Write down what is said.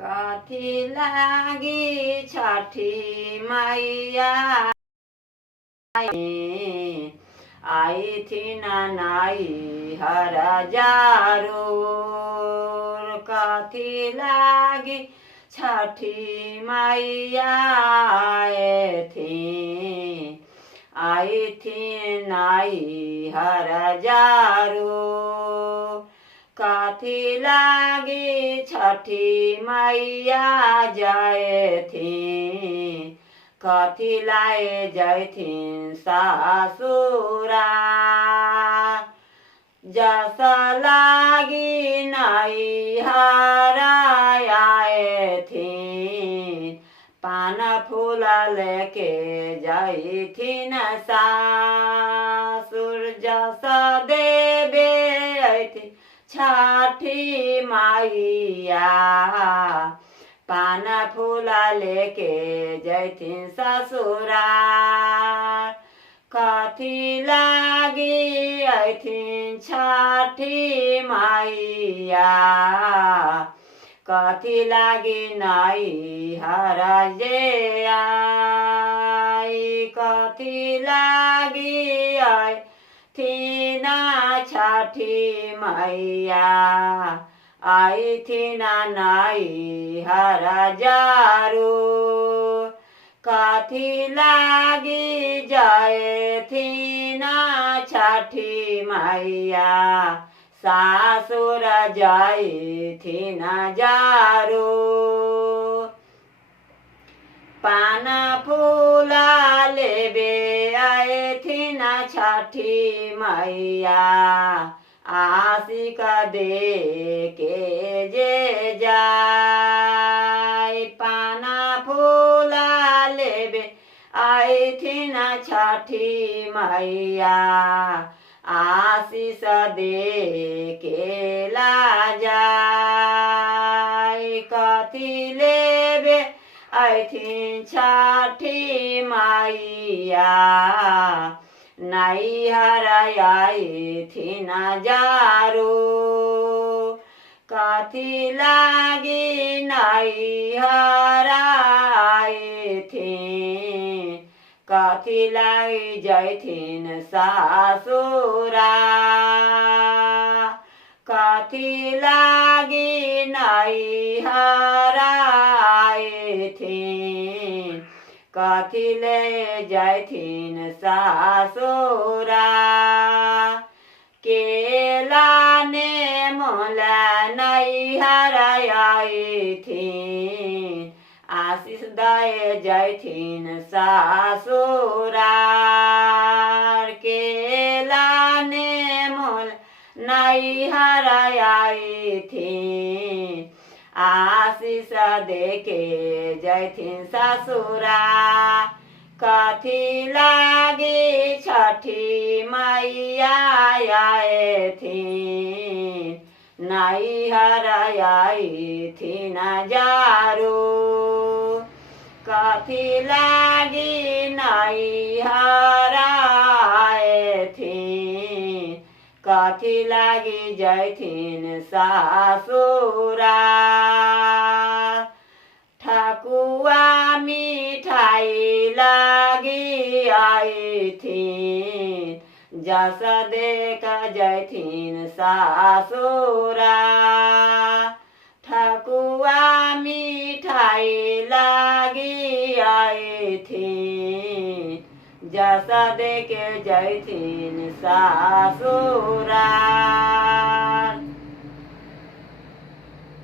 कथी लागी छठी मैया आई थी नाई हर जारूर। कथी लागी छठी मैया आई थी नाई हर जारूर। कथी लागी छठी मैया जाए थी, कथी लाए जैथिन सासुरा। जस लागी नैहर आए थी, पान फूल लेके जैथिन सासुर। जस देवे थी छठी मैया, पान फूला लेके जैथिन ससुरा। कथी लागी ऐथिन छठी मैया, कथी लागी नैहर जे आई। कथी लागी ऐथिन छठी मैया, आई थी नैहर जारूर। कथी लागी जैथिन छठी मैया, सासुर जैथिन जारूर। पान फूला लेबे आएथिन छठी मैया, आशिक दे के जे जाय। पान फूला लेबे आएथिन छठी मैया, आशीष दे के ला जाय। कथी लेबे आएथिन छठी मैया, नैहर आएथिन जारूर। कथी लागी नैहर आएथिन, कथी लागी जैथिन सासुरा। कथी लागी नैहर आएथिन, कथी ले जैथिन सासुरा। केला ने मोला नैहर आएथिन, आशीष दाए जैथिन सासुरा। केला ने मोला नैहर आएथिन, आशीष देके जैथिन ससुरा। कथी लागी छठी मैया आएथिन, नैहर आएथिन जारूर। कथी लागी नैहर आएथिन, कथी लागी जैथिन सासुरा। ठकुआ मिठाई लागी आएथिन, जस देख जैथिन सासुरा। ठकुआ मिठाई लागी आएथिन, जस देख जैथिन सासुरा।